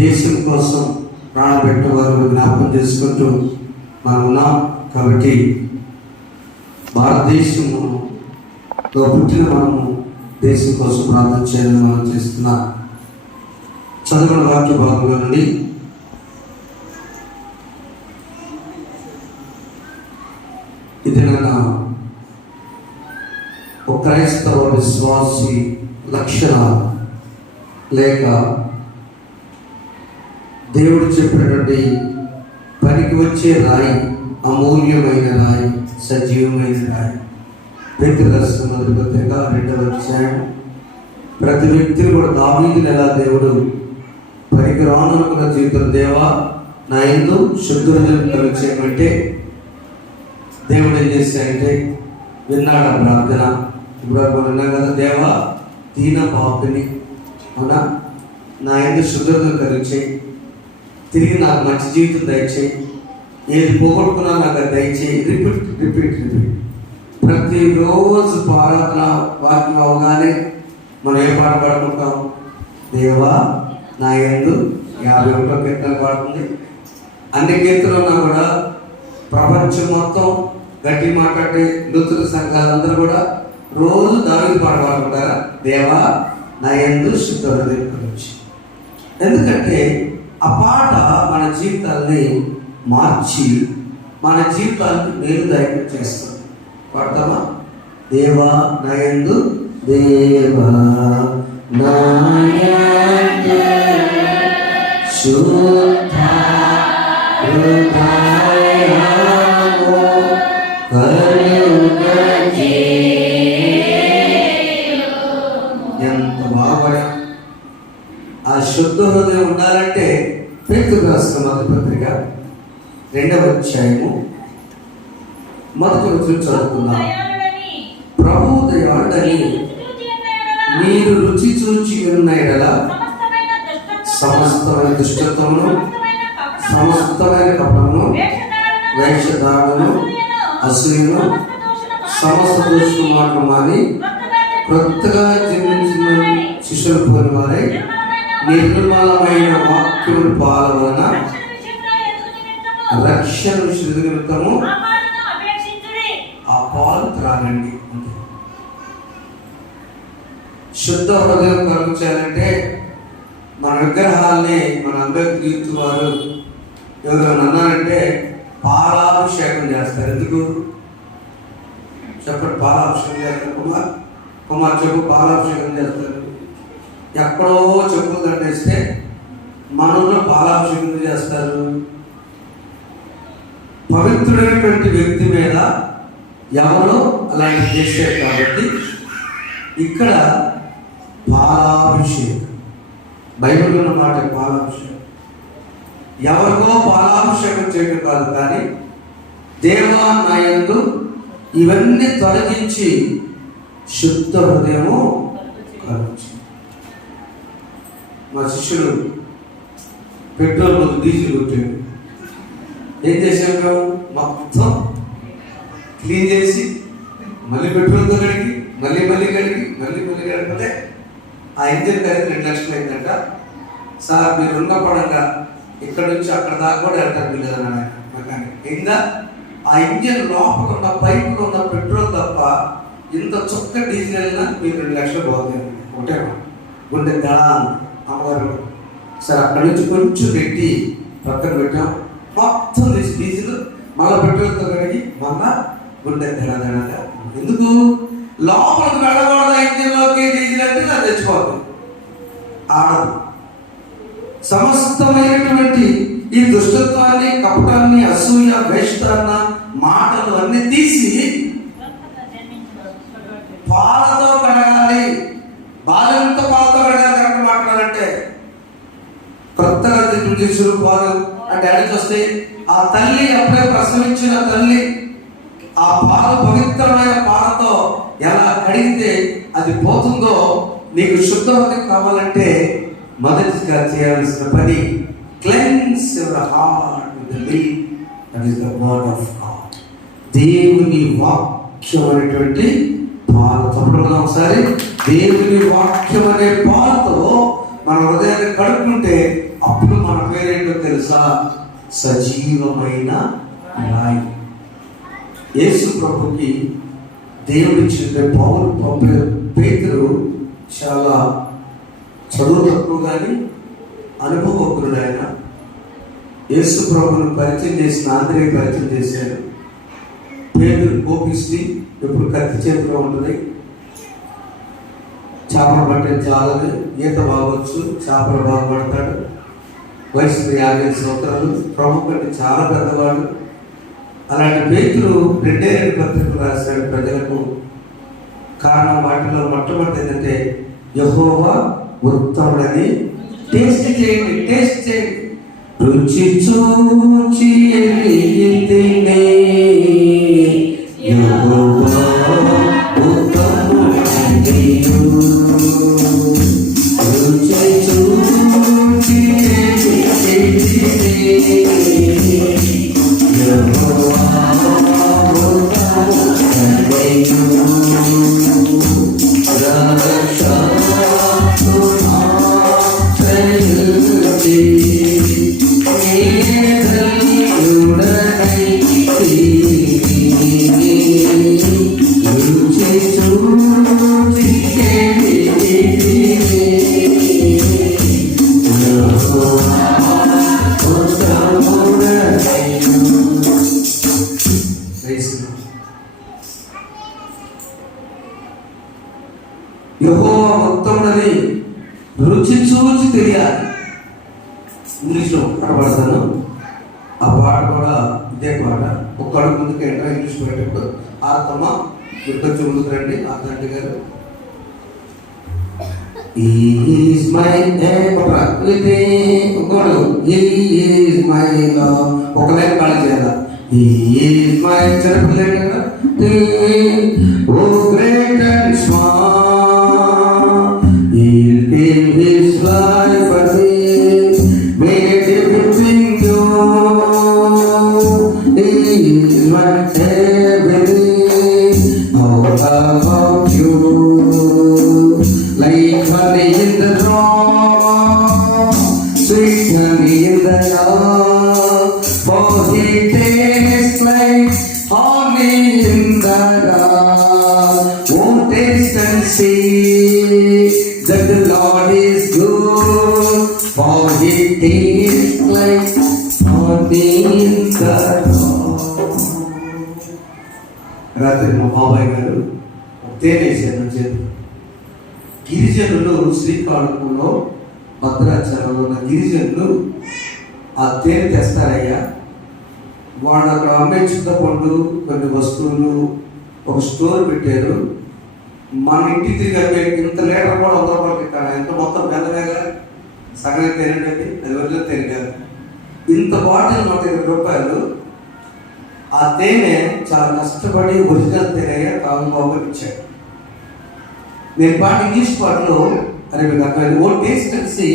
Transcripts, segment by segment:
దేశం కోసం ప్రాణం పెట్టిన వారు జ్ఞాపకం చేసుకుంటూ మనం ఉన్నాం. కాబట్టి భారతదేశంలో పుట్టిన మనము దేశం కోసం ప్రార్థన చేయాలని మనం చేస్తున్నాం. చదువుల వాక్య భాగంలో నుండి ఇది ఒక క్రైస్తవ విశ్వాసి లక్షణాలు లేక దేవుడు చెప్పినటువంటి పనికి వచ్చే రాయి, అమూల్యమైన రాయి, సజీవమైన రాయి. పేతురు రాసిన మొదటి పత్రిక 2వ అధ్యాయం. ప్రతి వ్యక్తిని కూడా దావీదుని ఎలా దేవుడు పనికి రానుకున్న జీవితం, దేవా నా యందు శుద్ధులను కలుగ చేయమంటే దేవుడు ఏం చేశాడంటే విన్నాడు ఆ ప్రార్థన. ఇప్పుడు మనం విన్నాం కదా, దేవా దీన పాపిని అవునా, నా యందు శుద్ధులను కలుగ చేయి, తిరిగి నాకు మంచి జీవితం దయచేయి, ఏది పోగొట్టుకున్నా నాకు అది దయచేయి. రిపీట్. ప్రతిరోజు ప్రార్థన వాక్యం అవగానే మనం ఏ పాట పాడుకుంటాం? దేవా నా యందు 51 కీర్తనలు పాడుతుంది. అన్ని కీర్తనలు ఉన్నా కూడా ప్రపంచం మొత్తం గట్టి మాట్లాడే నూతన సంఘాలందరూ కూడా రోజు దావీదు పాట పాడుకుంటారా? దేవా నా యందు శుద్ధ హృదయం కలుగు. ఎందుకంటే ఆ పాట మన జీవితాన్ని మార్చి మన జీవితాన్ని మేలుదాయకం చేస్తుంది. పాడతామా? దేవా నా యందు, దేవా నా యందు శుద్ధ హృదయము కలుగజేయుము. ఎంత బాగా ఆ శుద్ధ హృదయం ఉండాలంటే పేతురు రాసిన మొదటి పత్రిక 2వ అధ్యాయము మొదటి వచనం చదువుకుందాం. ప్రభువు దయాళుడని మీరు రుచి చూచి ఉన్న యెడల సమస్తమైన దుష్టత్వమును, సమస్తమైన కపటమును, వేషధారణను, అసూయను, సమస్త దోషము మాటలు మాని కొత్తగా జన్మించిన శిష్యులు పోయిన వారై నిర్మలమైన వాక్యముల పాల వలన రక్షణ నిమిత్తము ఆ పాలు త్రాగండి. శుద్ధ హృదయం కలుగు చేయాలంటే మన విగ్రహాల్ని మన అంబేద్కర్ యూత్ వారు ఎవరైనా అన్నారంటే పాలాభిషేకం చేస్తారు. ఎందుకు చెప్పండి? పాలాభిషేకం చేస్తారు. కుమార్ చెప్పు, పాలాభిషేకం చేస్తారు. ఎక్కడో చెప్పులు దండేస్తే మనలో పాలాభిషేకం చేస్తారు. పవిత్రుడైనటువంటి వ్యక్తి మీద ఎవరో అలాంటి చేశారు కాబట్టి ఇక్కడ పాలాభిషేకం, బైబిల్లో ఉన్న మాట పాలాభిషేకం. ఎవరికో పాలాభిషేకం చేయడం కాదు, కానీ దేవా నా యందు ఇవన్నీ తొలగించి శుద్ధ హృదయము కలుగు. మా శిష్యుడు పెట్రోల్ బదులు డీజిల్ కొట్టాడు. ఏం చేశాం మేము? మొత్తం క్లీన్ చేసి మళ్ళీ పెట్రోల్తో కడిగి మళ్ళీ కడిగిపోతే ఆ ఇంజిన్ ఖరీదు 2 లక్షలు అయిందంట. సార్ మీరు ఉన్న పడంగా ఇక్కడ నుంచి అక్కడ దాకా కూడా వెళ్తారు లేదన్నాడు మెకానిక్. అయిందా? ఆ ఇంజిన్ లోపల ఉన్న పైపులో ఉన్న పెట్రోల్ తప్ప ఇంత చుక్క డీజిల్ వెళ్ళినా మీకు 2 లక్షలు పోతుంది. ఒకటే గుండె గడా అమ్మగారు. సరే అక్కడి నుంచి కొంచెం పెట్టి పక్కన పెట్టాం. మొత్తం డీజిల్ మళ్ళీ పెట్రోల్తో కడిగి మళ్ళా గుండె దడదడగా. ఎందుకు? లోపలికి వెళ్ళకూడదు ఇంజిన్లోకి డీజిల్ అంటే నాకు తెచ్చుకోవాలి. ఆడదు. సమస్తమైనటువంటి ఈ దుష్టత్వాన్ని, కపటాన్ని, అసూయ, వేషధారణ, మాటలు అన్ని తీసి పాలతో కడగాలి. బాల్యంతో పాలతో కడగాలి. కరెక్ట్ మాట్లాడాలంటే కొత్తగా శిశువు పాలు ఆ డాడీకి వస్తే ఆ తల్లి అప్పుడే ప్రసవించిన తల్లి ఆ పాలు పవిత్రమైన పాలతో ఎలా కడిగితే అది పోతుందో, నీకు శుద్ధత కావాలంటే మొదటిగా చేయాల్సిన పని cleanse your heart with the milk, that is the word of God. దేవుని వాక్యం అనేటువంటి పాలు. తప్పకుండా ఒకసారి దేవుని వాక్యం అనే పాలతో మన హృదయాన్ని కడుక్కుంటే అప్పుడు మన పేరేంటో తెలుసా? సజీవమైన రాయి. యేసు ప్రభుకి దేవుడిచ్చిన పౌలు పంపిన పేతురు చాలా చదువు తక్కువ కానీ అనుభవజ్ఞుడు. ఆయన యేసు ప్రభుని పరిచయం చేసిన ఆంధ్రే పరిచయం చేశాడు. పేతురు కోపిస్తే ఎప్పుడు కత్తి చేతిలో ఉంటుంది. చేపలు పట్టే చాలదు, ఈత బాగొచ్చు, చేపలు బాగుపడతాడు. వయసు 50 సంవత్సరాలు, ప్రభు కంటే చాలా పెద్దవాడు. అలాంటి పేతురు 2 పత్రికలు రాశాడు ప్రజలకు. కారణం వాటిలో మొట్టమొదటి ఏంటంటే యెహోవా ఉత్తముడని టేస్ట్ చేయండి, టేస్ట్ చేయండి. రుచి చూచి ఎరిగితిని యెహోవా ఉత్తముడని. రుచి చూచి ఎరిగితిని యెహోవా ఉత్తముడని. యెహోవా ఉత్తముడని రుచి చూచి తెలియాలి. ఇంగ్లీష్లో పాడతాను. ఆ పాట కూడా ఇదే పాట. ఒక్క అడుగు ముందుకు ఎంటర్ ఇంగ్లీష్ పెట్టేప్పుడు ఆత్మ కొంచెం ముందుకు రండి. ఆత్మ గారు ఈజ్ మై ఈజ్ మై ఒక లైన్ పాట చేయాలి. ఈజ్ మై చెప్పలేదు కదా. Oh great and small He'll give his life for me, made everything new. He is my everything, all about you. Like honey in the rock, sweet honey in the love, for he tastes like honey in the rock. Oh, taste and see that the Lord is good, for he tastes like honey in the rock. రాత్రి మా బాబాయ్ గారు తేనేసారు చేతులు. గిరిజనులు శ్రీకాకుళంలో భద్రాచలంలో ఉన్న గిరిజనులు ఆ తేనె తెస్తారయ్యా. వాళ్ళు అక్కడ అమ్మే చింతపండు కొన్ని వస్తువులు ఒక స్టోర్ పెట్టారు. మన ఇంటికి తిరిగి ఇంత లీటర్ కూడా 100 రూపాయలకి ఇక్కడ ఎంత మొత్తం బెల్లగా సగం తేనండి. అది వదిలే తేనె కాదు. ఇంత బాటిల్ 120 రూపాయలు. ఆ తేనె చాలా కష్టపడి ఒరిజినల్ తేనె కాదు ఇచ్చాడు. నేను పాట ఇంగ్లీష్ పాటలో అరే మీకు అర్థమైంది. Oh taste and see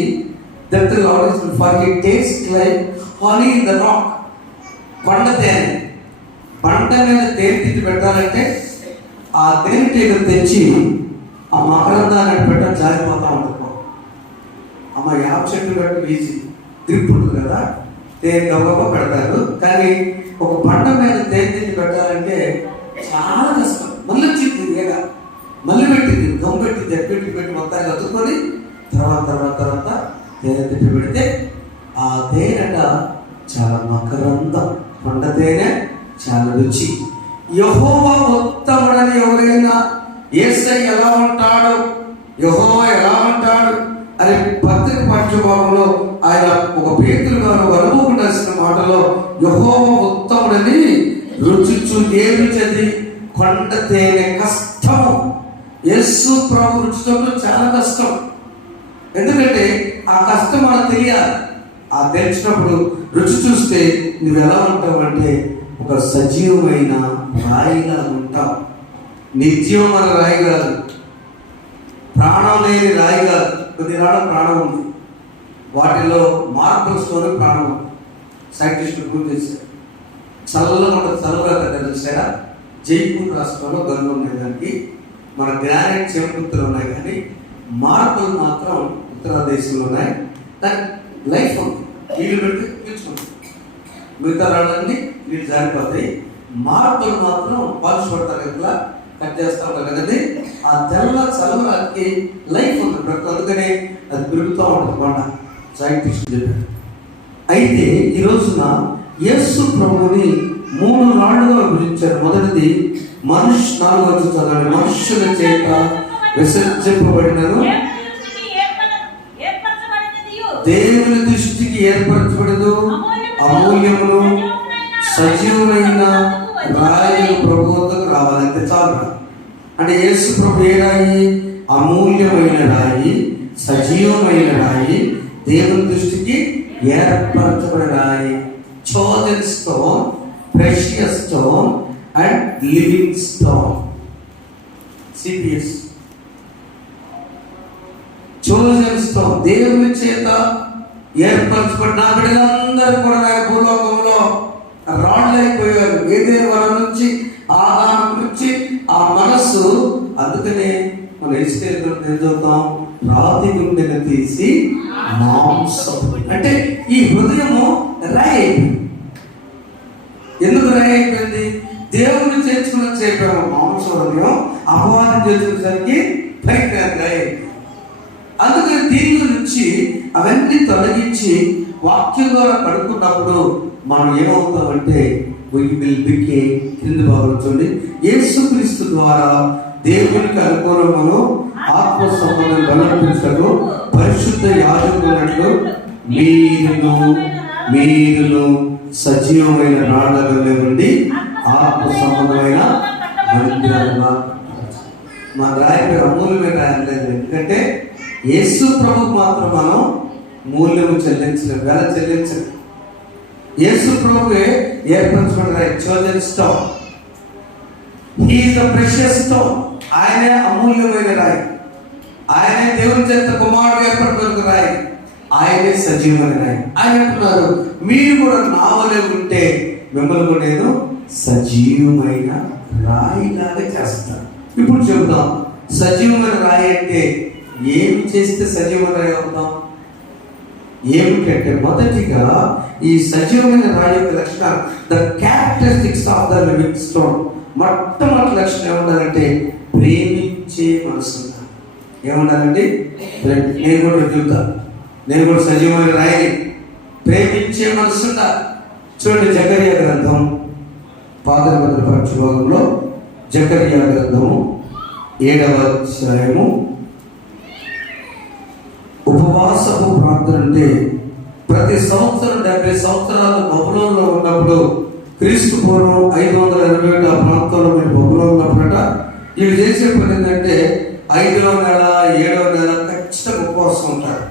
that the lord is for he taste like honey in the rock. పండ తేనె, పంట మీద తేనె తిట్టి పెట్టాలంటే ఆ తేనెటీగలు తెచ్చి ఆ మకరందాన్ని పెట్ట జారిపోతా ఉంటుంది. అమ్మ యాప చెట్టు పెట్టడం ఈజీ, గ్రిప్ ఉంటుంది కదా, తేనె గబగబా పెడతారు. కానీ ఒక పంట మీద తేనె తిట్టి పెట్టాలంటే చాలా కష్టం. మళ్ళీ వచ్చింది ఏక మళ్ళీ పెట్టింది, గమ్ పెట్టింది, పెట్టి మొత్తాన్ని అతుక్కొని తర్వాత తేనె తిట్టి పెడితే ఆ తేనెట చాలా మకరందం, పంట తేనె చాలా రుచి. యెహోవా ఉత్తముడని ఎవరైనా యేసయ్య ఎలా ఉంటాడు, యెహోవా ఎలా ఉంటాడు అని పత్రిక పాఠ్యభాగంలో ఆయన ఒక పేతురు గారు అనుభవం రాసిన మాటలో యెహోవా ఉత్తముడని రుచిచు ఏమిటది కొండ తేనె కష్టము. యేసు ప్రభు రుచితో చాలా కష్టం. ఎందుకంటే ఆ కష్టం మనకు తెలియాలి. ఆ తెలిసినప్పుడు రుచి చూస్తే నువ్వు ఎలా ఉంటావు అంటే ఒక సజీవమైన రాయిగా ఉంటావు. నిర్జీవమైన రాయి కాదు, ప్రాణం లేని రాయి కాదు. కొన్ని రాళ్ళ ప్రాణం ఉంది, వాటిలో మార్బల్స్లోనే ప్రాణం ఉంది. సైంటిస్టులు ప్రూవ్ చేశారు. చల్లగా ఉంటుంది, చల్లగా తెలిసారా? జైపూర్ రాష్ట్రంలో గనులు ఉన్నాయి, దానికి మన గ్రానైట్ చెంపుతులు ఉన్నాయి, కానీ మార్బల్ మాత్రం ఉత్తరదేశంలో ఉన్నాయి. దాని లైఫ్ ఉంది. నీళ్ళు పెడితే పీల్చుకుంటుంది, మిగతా రాళ్ళన్నీ నీళ్ళు జారిపోతాయి. మార్పులు మాత్రం పాలిష్ పడతారు కదా, కట్ చేస్తా ఉంటారు కదండి. ఆ తెల్ల చలవరాకి లైఫ్ ఉంది ప్రతి, అందుకనే అది పెరుగుతూ ఉంటుంది కొండ. సైంటిస్ట్ చెప్పారు. అయితే ఈ రోజున యేసు ప్రభువుని 3 రాళ్లుగా విభజించారు. మొదటిది మనుష్యుల చేత విసర్జింపబడినను దేవుని దృష్టికి ఏర్పరచబడదు అమూల్యమును సజీవమైన రాయి ప్రభు వద్దకు రావాలంటే చాలు. అంటే యేసు ప్రభు ఏ రాయి? అమూల్యమైన రాయి, సజీవమైన రాయి, దేవుని దృష్టికి ఏర్పరచబడిన రాయి. chosen stone, precious stone and living stone. CPS. chosen stone, దేవుని చేత ఏర్పరచబడిన బిడ్డలందరూ కూడా నా భూలోకంలో రాళ్ళు అయిపోయారు. ఏదేని వరం నుంచి, ఆదాము నుంచి ఆ మనస్సు. అందుకనే మనం ఎస్కేల్ చదువుతాం, రాతి గుండెను తీసి మాంసం. అంటే ఈ హృదయము రాయి అయిపోయింది. ఎందుకు రాయి అయిపోయింది? దేవుని చేర్చుకున్న చెప్పాము మాంస హృదయం, అపవాదం చేర్చుకునేసరికి పైకి రాయి అయిపోయింది. అందుకని దీని నుంచి అవన్నీ తొలగించి వాక్యం ద్వారా కడుక్కున్నప్పుడు మనం ఏమవుతామంటే we will become, కింద భాగం చూడండి, యేసుక్రీస్తు ద్వారా దేవునికి అనుకూలమును ఆత్మ సంబంధం బలపరచుటకు పరిశుద్ధ యాజకున్నట్లు మీరును సజీవమైన రాళ్ళగా ఉండి ఆత్మ సంబంధమైన మందిరాలుగా. మన రాయి అమూల్యమైన రాయలేదు. ఎందుకంటే యేసు ప్రభుకు మాత్రం మనం మూల్యము చెల్లించలేము, వెల చెల్లించలేము. యేసు ప్రభువే ఏర్పరచుకున్న రాయి, chosen stone. He is the precious stone. ఆయనే అమూల్యమైన రాయి, ఆయనే దేవుని చేత కుమారుడు ఏర్పరచుకున్న రాయి, ఆయనే సజీవమైన రాయి. ఆయన అంటున్నారు, మీరు కూడా నా వలె ఉంటే మిమ్మల్ని కూడా నేను సజీవమైన రాయిలాగా చేస్తాను. ఇప్పుడు చెబుతాం, సజీవమైన రాయి అంటే ఏమి చేస్తే సజీవమైన రాయి అవుతాం? ఏమిటంటే మొదటిగా ఈ సజీవమైన రాయి యొక్క లక్షణాలు, the characteristics of the living stone. మొట్టమొదటి లక్షణం ఏముండాలంటే ప్రేమించే మనసు. ఏముండాలండి? నేను కూడా చెబుతాను, నేను కూడా సజీవమైన రాయిని, ప్రేమించే మనసు ఉండాలి. చూడండి, జకర్యా గ్రంథం 5వ భాగంలో, జకర్యా గ్రంథము 7వ అధ్యాయము. ఉపవాసపు ప్రార్థన అంటే ప్రతి సంవత్సరం 70 సంవత్సరాలు బబులోనులో ఉన్నప్పుడు, క్రీస్తు పూర్వం 587 ఆ ప్రాంతంలో మీరు బబులోనులో ఉన్నప్పుడట, వీళ్ళు చేసే పని ఏంటంటే 5వ నెల 7వ నెల ఖచ్చితంగా ఉపవాసం ఉంటారు.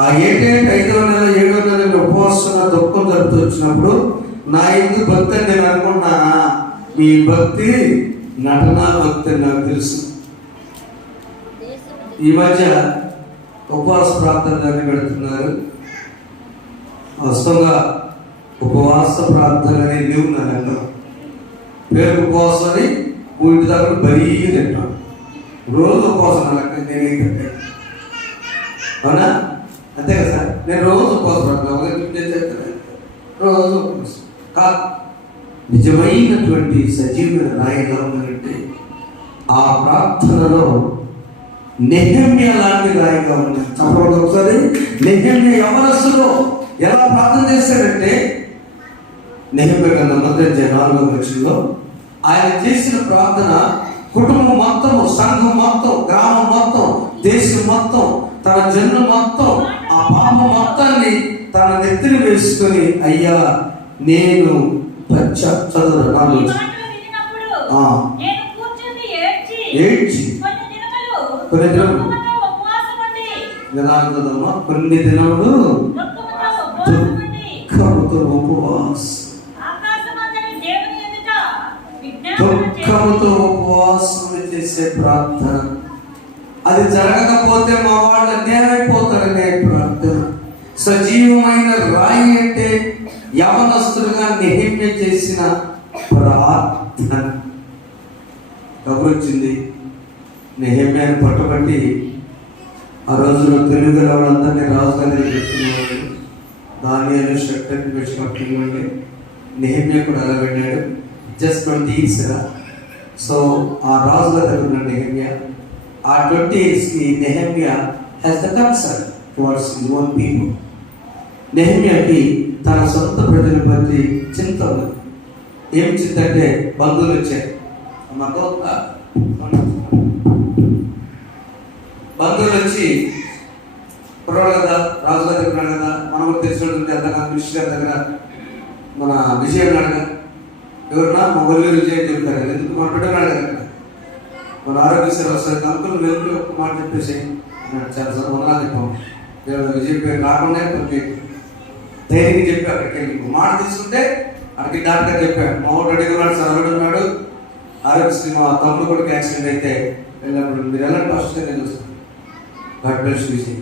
ఆ ఏంటంటే 5వ నెల 7వ నెల ఉపవాసం దుఃఖం జరుపుతూ వచ్చినప్పుడు, నా ఎందుకు భక్తి అని నేను అనుకుంటున్నానా? మీ భక్తి నటనా భక్తి అని నాకు తెలుసు. ఈ మధ్య ఉపవాస ప్రార్థనలు పెడుతున్నారు. వాస్తవంగా ఉపవాస ప్రార్థన అనేది లేవు నా దగ్గర. పేరు ఉపవాసం అని ఇంటి దగ్గర బరీగా తింటాను. రోజు ఉపవాసం నా లెక్క నేనే, అవునా? అంతే కదా సార్? నేను రోజు ఉపవాస ప్రార్థన రోజు ఉపవాసం కాదు. నిజమైనటువంటి సజీవమైన రాయిగా ఉందంటే ఆ ప్రార్థనలో నెహెమ్యా లాంటి రాయిగా ఉంది. చెప్పండి ఒకసారి. నెహెమ్యా యవనస్తులో ఎలా ప్రార్థన చేశాడంటే, నెహెమ్యా గ్రంథం 4వ వచనంలో ఆయన చేసిన ప్రార్థన కుటుంబం మొత్తం, సంఘం మొత్తం, గ్రామం మొత్తం, దేశం మొత్తం, తన జన్మ మొత్తం, ఆ పాప మొత్తాన్ని తన నెత్తిని వేసుకొని, అయ్యా నేను ఏడ్చి కొన్ని దినములు దుఃఖముతో ఉపవాసం చేసే ప్రార్థన. అది జరగకపోతే మా వాళ్ళు అన్యాయమైపోతారనే ప్రార్థన. సజీవమైన రాయి అంటే యవనస్తులుగా నెహెమ్యా చేసిన ప్రార్థన. కబురు వచ్చింది, నెహెమ్యాను పట్టుబట్టి ఆ రోజుల్లో తెలుగు వాళ్ళందరినీ రాజుగారి చెప్తున్నవాడు. దానియేలు షట్టర్ పెట్టి పట్టుకుని నెహెమ్యా కూడా అలా వెళ్ళాడు. జస్ట్ 20 years కదా. సో ఆ రాజుగారి దగ్గర ఉన్న నెహెమ్యా, ఆ 20 years Nehemiah has the concern towards his own people. నెహెమ్యాకి తన సొంత ప్రజల ప్రతి చింత ఉంది. ఏం చింత అంటే బంధువులు వచ్చారు, బంధువులు వచ్చి కుర్రాడు కదా, రాజుగారి దగ్గర ఉన్నాడు కదా, మనం కూడా తెలిసినట్టు అంతగా మినిస్టర్ గారి దగ్గర మన విజయ్ ఉన్నాడు కదా, ఎవరన్నా మా ఊళ్ళో విజయ్ అని చెప్తారు కదా, ఎందుకు మాట్లాడున్నాడు కదా, మన ఆరోగ్యశ్రీ వస్తుంది అంకులు వెళ్ళి ఒక మాట చెప్పేసి చాలా వందనాలు చెప్పాము. విజయ్ పేరు రాకుండా కొంచెం ధైర్యంగా చెప్పి అక్కడికి వెళ్ళి మాట తీసుకుంటే అక్కడికి డాక్టర్ చెప్పాడు, మా ఊరు రెడీగా ఉన్నాడు, సరవడు ఉన్నాడు, ఆరోగ్యశ్రీ మా తమ్ముడు కూడా యాక్సిడెంట్ అయితే వెళ్ళినప్పుడు మీరు వెళ్ళండి ఫస్ట్ నేను చూస్తాను గాడ్ బ్లెస్ విజయ్.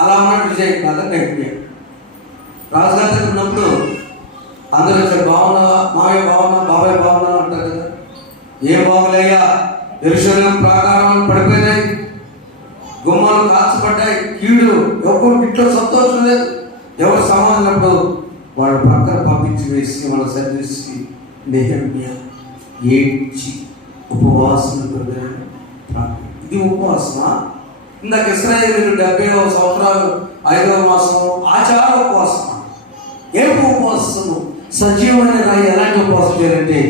అలా ఉన్నాడు విజయ్ కాదా నెహెమ్యా. రాజుగారి దగ్గర ఉన్నప్పుడు అందరూ వచ్చారు, బాగున్నావా మావయ్య, బాగున్నా బాబాయ్ బాగున్నా అంటారు కదా. ఏం బాగులేయ్యా, యెరూషలేము ప్రాకారాలు పడిపోయినాయి, గుమ్మాలు కాల్చబడ్డాయి, కీడు, ఎవరు ఇంట్లో సంతోషం లేదు, ఎవరు సమాధానప్పుడు వాళ్ళు పక్కన పంపించి వేసి వాళ్ళ సర్వీసి నెహెమ్యా ఏడ్చి ఉపవాసం. ఇది ఉపవాసమా? ఇందాక ఇశ్రాయేలు 70వ సంవత్సరాలు 5వ మాసం ఆచార ఉపవాసమా? ఏం ఉపవాసము? సజీవమైన రాయి ఎలాంటి ఉపవాసం చేయాలంటే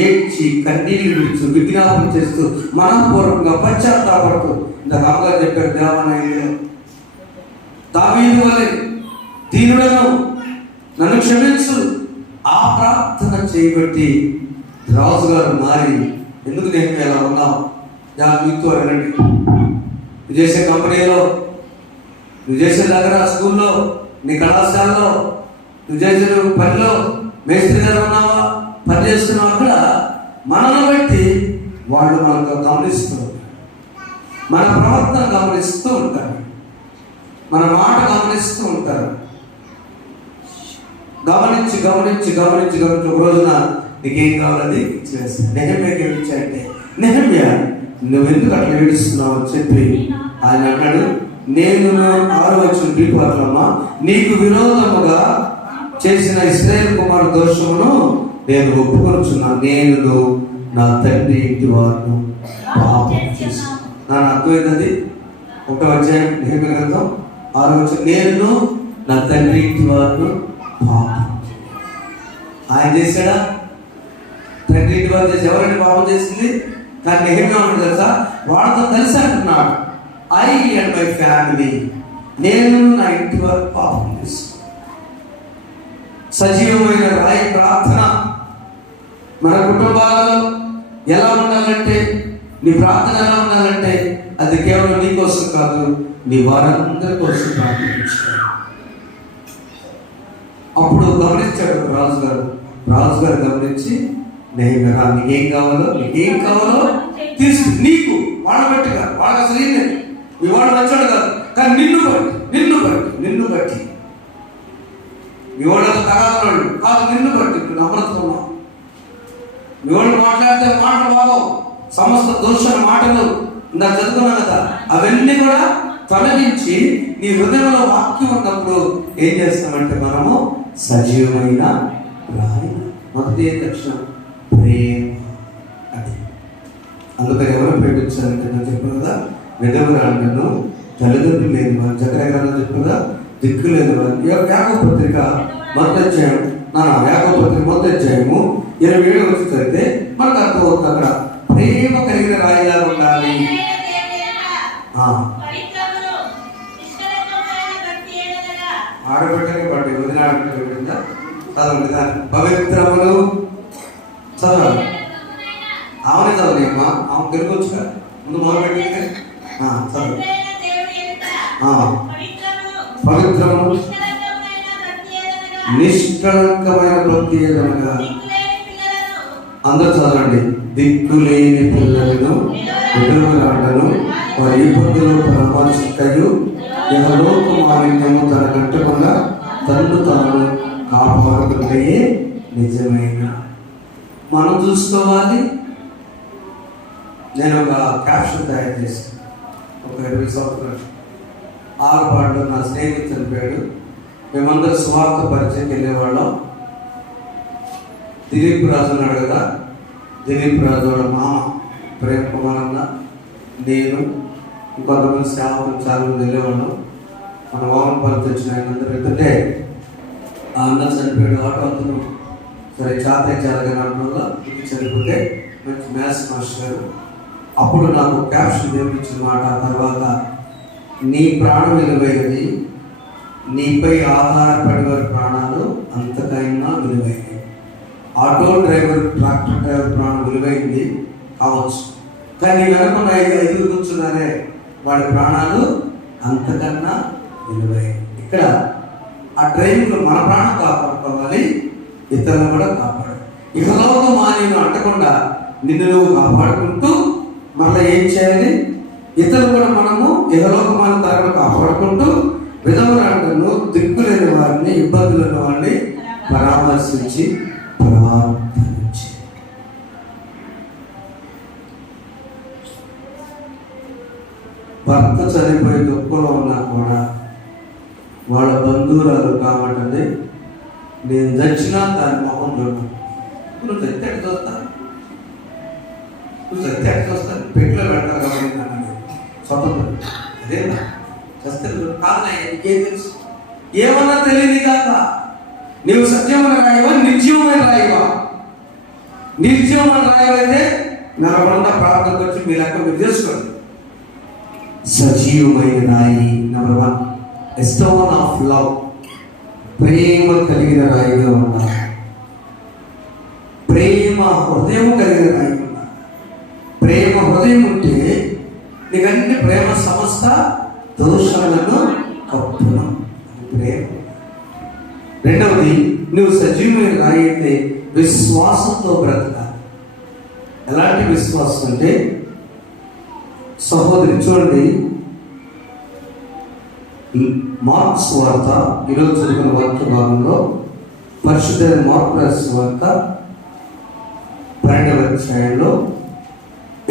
ఏడ్చి కన్నీళ్లు విడుచు విజ్ఞాపన చేస్తూ మనపూర్వకంగా పశ్చాత్తాపడుతూ. ఇందాక అమ్మగారు చెప్పారు దేవాలయంలో దావీదు వలె దీనులను నన్ను క్షమించు ఆ ప్రార్థన చేయబట్టి రాజుగారు మారి ఎందుకు నేను ఎలా ఉన్నావు మీతో వెళ్ళండి, నువ్వు చేసే కంపెనీలో, నువ్వు చేసే దగ్గర స్కూల్లో, నీ కళాశాలలో, నువ్వు చేసే పనిలో మేస్త్రి గారు ఉన్నావా, పని చేస్తున్నావు, అక్కడ మనల్ని బట్టి వాళ్ళు మనకు గమనిస్తూ ఉంటారు, మన ప్రవర్తన గమనిస్తూ ఉంటారు, మన మాట గమనిస్తూ ఉంటారు. గమనించి గమనించి గమనించి గమనించి ఒక రోజున నీకేం కావాలని చేస్తాను. నెహెమ్యాకి ఏమి ఇచ్చాయంటే, నెహెమ్యా నువ్వెందుకు అట్లా ఏడుస్తున్నావు అని చెప్పి ఆయన అన్నాడు, నేను 6వ వచనం దీపాలమ్మ, నీకు విరోధముగా చేసిన ఇశ్రాయేలు కుమారు దోషమును నేను ఒప్పుకొనుచున్నాను, నేను నా తండ్రి ఇంటి వారిను పాపం చేశాను. నా అర్థమైనది 1వ అధ్యాయం నెహెమ్యా గ్రంథం 6వ వచనం, నేను నా తండ్రి ఇంటి వారిను పాపం. ఆయన చేశాడా? తండ్రి ఇంటి వారు చేసి ఎవరైనా పాపం చేసింది? కానీ నెహెమ్యా ఉన్నాడు తెలుసా, వాళ్ళతో కలిసి అంటున్నాడు, ఐ అండ్ మై ఫ్యామిలీ, నేను నా ఇంటి వారు పాపం చేస్తాను. సజీవమైన రాయి ప్రార్థన మన కుటుంబాలలో ఎలా ఉండాలంటే, నీ ప్రార్థన ఎలా ఉండాలంటే అది కేవలం నీ కోసం కాదు, నీ వారందరి కోసం ప్రార్థించాలి. అప్పుడు గమనించాడు రాజుగారు గమనించి, నెహెమ్యా నీకేం కావాలో తీసుకు, నీకు వాళ్ళ బట్టి కాదు, వాళ్ళకి అసలు ఏం లేదు, మీ వాడు మంచోడు కాదు, కానీ నిన్ను బట్టి మీ వాళ్ళు తగాదన్నాడు కాదు, నిన్ను బట్టి నమ్రతున్నావు. మీ వాళ్ళు మాట్లాడితే మాటలు బాగోవు, సమస్త దోషణ మాటలు ఇందాక చదువుకున్నాం కదా, అవన్నీ కూడా తొలగించి నీ హృదయంలో వాక్యం ఉన్నప్పుడు ఏం చేస్తామంటే మనము సజీవమైన రాయి. మొదటి లక్షణం ప్రేమ. అది అందుకని ఎవరు ప్రేమించాలంటే నేను చెప్పాను కదా, విధవరాలను, తల్లిదండ్రులు లేని వారు, జకర్యా చెప్పాను కదా, దిక్కు లేని వారు. యాకోబు పత్రిక మొదటి అధ్యాయం 27 వచ్చి చదివితే మనకు అర్థమవుతుంది, అక్కడ ప్రేమ కలిగిన రాయిలా ఉండాలి. ఆడబిడ్డని బట్టి వదిన ఆడబిడ్డ చదవండి, పవిత్రములు చదవాలి. ఆమెనే చదవాలి అమ్మా, ఆమె తెలుగు వచ్చుగా ముందు మొదలుపెట్టింది చదవండి. పవిత్రములు నిష్కళంకమైన భక్తి ఏదనగా, అందరూ చదవండి, దిక్కులేని పిల్లలను, విధవరాళ్లను, వారి ఇబ్బందులు పరామర్శించు, యెహోవా మాలిన్యము తన కట్టకుండా తన్ను తాను కాపాడుకుంటే నిజమైన. మనం చూసుకోవాలి. నేను ఒక క్యాప్షన్ తయారు చేశాను ఒక 20 సంవత్సరాలు. ఆరుపాడులో నా స్నేహితుడు చనిపోయాడు. మేమందరూ స్వార్థ పరిచయం వెళ్ళేవాళ్ళం. దిలీప్ రాజు ఉన్నాడు కదా, దిలీప్ రాజు వాళ్ళ మామ ప్రేమ్ కుమార్ అన్న, నేను ఇంకొంతమంది సేవకులు చాలా మంది వెళ్ళేవాళ్ళం. మన వామనపల్లి తెచ్చిన ఆయన అందరూ వెళ్తుంటే ఆ అన్న చనిపోయాడు. ఆటో అతను సరే చాతే జరగని వల్ల ఇది చనిపోతే మంచి మ్యాథ్స్ మాస్టర్ గారు అప్పుడు నాకు క్యాప్షన్ నేర్పించిన మాట, తర్వాత నీ ప్రాణం విలువైనది, నీపై ఆధారపడి వారి ప్రాణాలు అంతకైనా విలువైనవి. ఆటో డ్రైవర్, ట్రాక్టర్ డ్రైవర్ ప్రాణం విలువైంది కావచ్చు, కానీ వెనకున్న ఐదుగురు కూర్చున్నారే వాడి ప్రాణాలు అంతకన్నా విలువైనవి. ఇక్కడ ఆ డ్రైవింగ్లో మన ప్రాణం కాపాడుకోవాలి, ఇతరులను కూడా కాపాడాలి. ఇహలోక మాన్యం అంటకుండా నిన్ను నువ్వు కాపాడుకుంటూ మళ్ళీ ఏం చేయాలి, ఇతరులు కూడా మనము ఇహలోక మాన్య తరగతి కాపాడుకుంటూ విధవరాలను, దిక్కులేని వారిని, ఇబ్బందులు వారిని పరామర్శించి ప్రార్థించి. భర్త చనిపోయి దుఃఖంలో ఉన్నా కూడా వాళ్ళ బంధువురాలు కామంటుంది, నేను చచ్చినా దాని మొహం చూడను. నువ్వు చచ్చి ఎక్కడ చూస్తాను, నువ్వు చచ్చి ఎక్కడ చూస్తాను, పెట్టులో పెడతారు కాబట్టి స్వతంత్రం అదేనా చస్తే కాదు, నీకేం తెలుసు, ఏమన్నా తెలియదు కాక నీవు సత్యమైన రాయవా, నిర్జీవమైన రాయవా? నిర్జీవమైన రాయవైతే నరమంతా ప్రార్థనకు వచ్చి మీ లెక్క మీరు చేసుకోండి. సజీవమైన రాయి నెంబర్ 1, స్టోన్ ఆఫ్ లవ్, ప్రేమ కలిగిన రాయిగా ఉండాలి. ప్రేమ హృదయం కలిగిన రాయి ఉండాలి. ప్రేమ హృదయం ఉంటే నీకంటే ప్రేమ సమస్త దోషాలను కప్పును. ప్రేమ. రెండవది, నువ్వు సజీవమైన రాయి అయితే విశ్వాసంతో బ్రతకాలి. ఎలాంటి విశ్వాసం అంటే, సహోదరి చూడండి, మార్క్స్ వార్త ఈరోజు చదివిన వార్త భాగంలో పరిశుద్ధ మార్కు రాసిన వార్త 12వ అధ్యాయంలో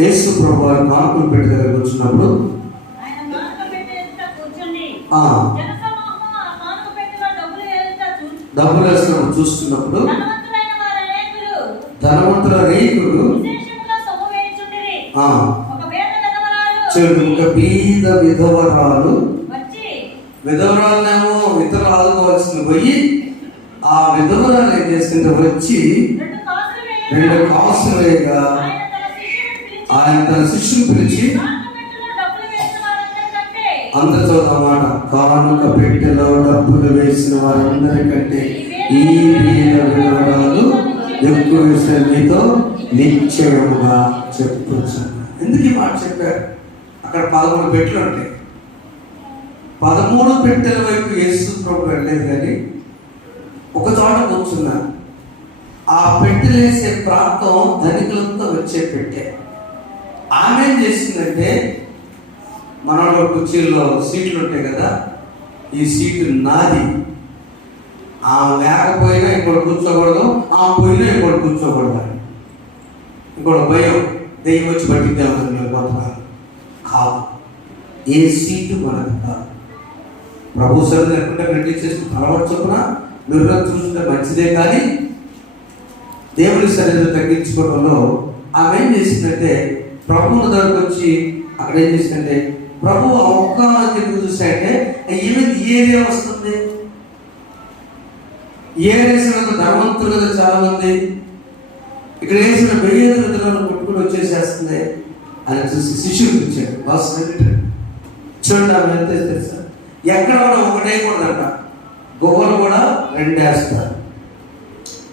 యేసు ప్రభువు వారు కానుకలు పెట్టి దగ్గర వచ్చినప్పుడు డబ్బులు వేసినప్పుడు చూస్తున్నప్పుడు ధనవంతుల రేకులు ఒక బీద విధవరాలు, విధవరాలనేమో ఇతరులు ఆదుకోవాల్సింది పోయి ఆ విధవరాలు ఏం చేస్తుంటే వచ్చి 2 కాసులు వేయగా ఆయన తన శిష్యుని పిలిచి అందరితో అన్నమాట, కానుక పెట్టెలో డబ్బులు వేసిన వారందరికంటే ఈ విధవరాలు ఎక్కువ విషయం మీతో నిశ్చయముగా చెప్పొచ్చు. ఎందుకు ఈ మాట చెప్పారు? అక్కడ 13 పెట్టెలు ఉంటాయి. 13 పెట్టెల వైపు యేసు ప్రభు వెళ్ళలేదు, కానీ ఒక చోట కూర్చున్నారు. ఆ పెట్టెలు వేసే ప్రాంతం ధనికులతో వచ్చే పెట్టె. ఆమె ఏం చేసిందంటే, మనలో కుర్చీల్లో సీట్లు ఉంటాయి కదా, ఈ సీటు నాది, ఆమె లేకపోయినా ఇంకోటి కూర్చోకూడదు, ఆమె పోయినా ఇంకోటి కూర్చోకూడదు అని ఇంకోటి భయం, దెయ్యం వచ్చి పట్టిద్దామని కొంతమంది కాదు. ఏ సీటు మనకు కాదు. ప్రభు సరి లేకుండా రెడీ చేసుకుని అలవాటు చొప్పున మీరు చూస్తుంటే మంచిదే, కానీ దేవుని సన్నిధిని తగ్గించుకోవడంలో ఆమె ఏం చేసిందంటే, ప్రభువుల దగ్గరకు వచ్చి అక్కడ ఏం చేసిందంటే, ప్రభు ఆ ఒక్క ఎందుకు చూసాయంటే, ఏమైంది, ఈ ఏరియా వస్తుంది, ఏ వేసిన ధనవంతులు కదా చాలా మంది, ఇక్కడ వేసిన 1000 విధులను కొట్టుకుని వచ్చేసేస్తుంది అని చూసి శిష్యుడు ఇచ్చాడు. బాస్ చూడండి, ఆమె ఎంత తెలుసా, ఎక్కడ కూడా ఒకటే కూడదంట, గొప్పలు కూడా 2 వేస్తారు.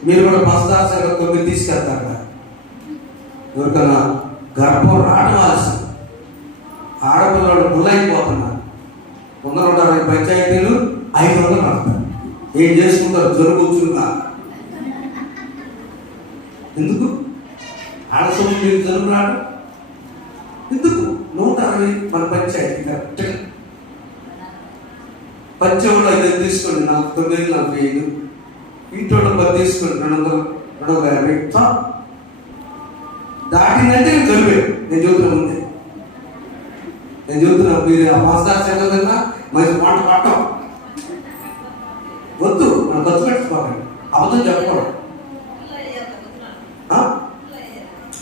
మీరు కూడా బస్తాలు 9 తీసుకెళ్తారు. ఎవరికైనా గర్భం రావడం ఆలస్యం, ఆడపిల్లలు ముళ్ళైపోతున్నారు, 160 పంచాయతీలు 500 పడతారు. ఏం చేసుకుంటారు, జరుగు కూర్చుంటా. ఎందుకు ఆడసం మీకు జరుగు రాడు? ఎందుకు 160 మన పంచాయతీ కరెక్ట్గా పంచంలో 5 తీసుకోండి, నాకు 940, ఇంట్లో 10 తీసుకోండి, 250 దాటిందంటే నేను చదివే. నేను చెబుతున్నా ముందే, నేను చెబుతున్నా, మీరు ఆ మాస్టర్ చదవదన్నా మరి మాట పట్టం వద్దు, మనం ఖర్చు పెట్టుకోవాలి, అబద్ధం చెప్పకూడదు.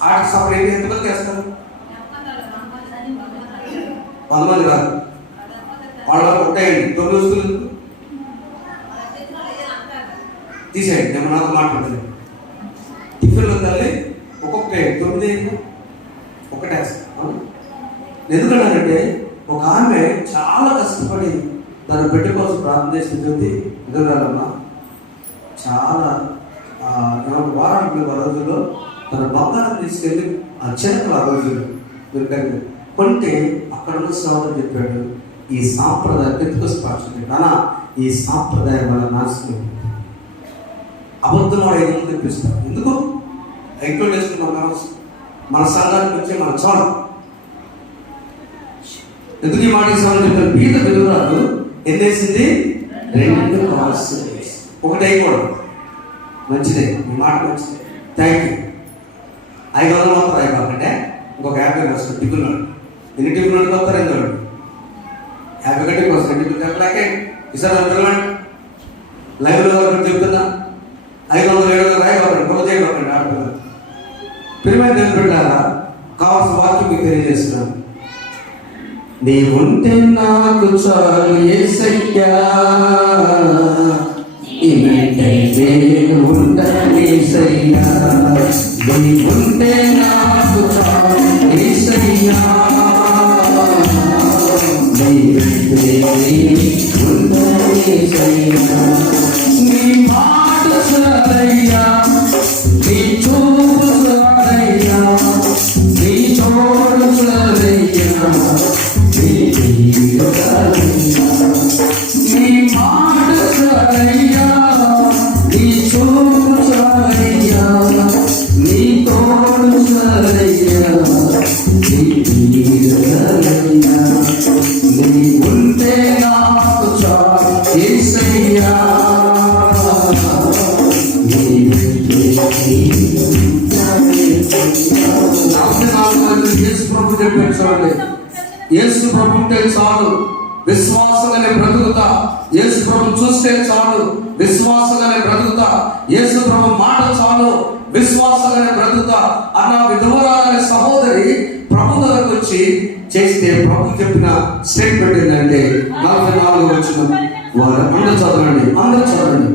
ఆట సపరేట్ ఎంతమంది చేస్తారు? 100 మంది కాదు, వాళ్ళ ఉంటాయండి 9 వస్తువులు తీసేయండి. నేను నాతో మాట్లాడలేదు. టిఫిన్లో తల్లి ఒక్కొక్కటే 9 ఒకటేస్తాను. ఎందుకంటే ఒక ఆమె చాలా కష్టపడి తన బిడ్డ కోసం ప్రార్థన చేసింది. ఎదురాలమ్మా చాలా వారానికి ఆ రోజుల్లో తన బంగారం తీసుకెళ్ళి ఆ చిన్నకలు ఆ రోజుల్లో మీరు కొంటే అక్కడ ఉన్న సోదరుడు చెప్పాడు, ఈ సాంప్రదాయం ఎత్తుకొస్తాడు నానా, ఈ సాంప్రదాయం వల్ల నాశనం. అబద్ధం 5 మంది తెప్పిస్తారు. ఎందుకు? ఐక్యం వేసుకున్నాం మన సంఘానికి వచ్చే మన చాలు. ఎందుకు ఈ మాట ఇస్తామని చెప్పారు? బీద విలువరాలు ఏం చేసింది? 2 కాల్స్, ఒకటి అయిపోవడం. మంచిదే, ఈ మాట మంచిదే, థ్యాంక్ యూ. 500 మాత్రం అయిపోకంటే ఇంకొక 50 వస్తుంది. టిఫిన్ వాడు ఎన్ని టిఫిన్ వాడికి వస్తారు? ఎంత 50 గంటకి వస్తాయి టిఫిన్ చెప్పలేకే ఈసారి పిల్లవాడు లైవ్లో చెప్తున్నా 500 700 రాయబాకండి, గొప్ప చేయబాకండి. ఆడపిల్లలు పిల్లలు తెలిపెట్టారా? కావాల్సిన వాక్యం మీకు తెలియజేస్తున్నాను. నీవుంటే నాకు చాలు యేసయ్యా, యేసయ్యా, నీవుంటే నాకు చాలు యేసయ్యా, నీ మాట చాలయ్యా, నీ చూపు చాలయ్యా, నీ చోటు చాలయ్యా, నీ మాట చాలయ్యా, నీ చూపు చాలయ్యా, నీ తోడు చాలయ్యా, నీ చాలయ్యా, నీ ఉంటే నాకు చాలు యేసయ్యా. యేసు ప్రభు చెప్పాడు చూడండి, యేసు ప్రభు ఉంటే చాలు విశ్వాసంగానే బ్రతుకుతా, యేసు ప్రభు చూస్తే చాలు విశ్వాసంగానే బ్రతుకుతా, యేసు ప్రభు మాట చాలు విశ్వాసంగానే బ్రతుకుతా అన్న విధవరాలనే సహోదరి ప్రభు దగ్గరకు వచ్చి చేస్తే ప్రభు చెప్పిన స్టేట్మెంట్ ఏంటంటే 44 వచనం, అందరూ చదవండి, అందరూ చదవండి.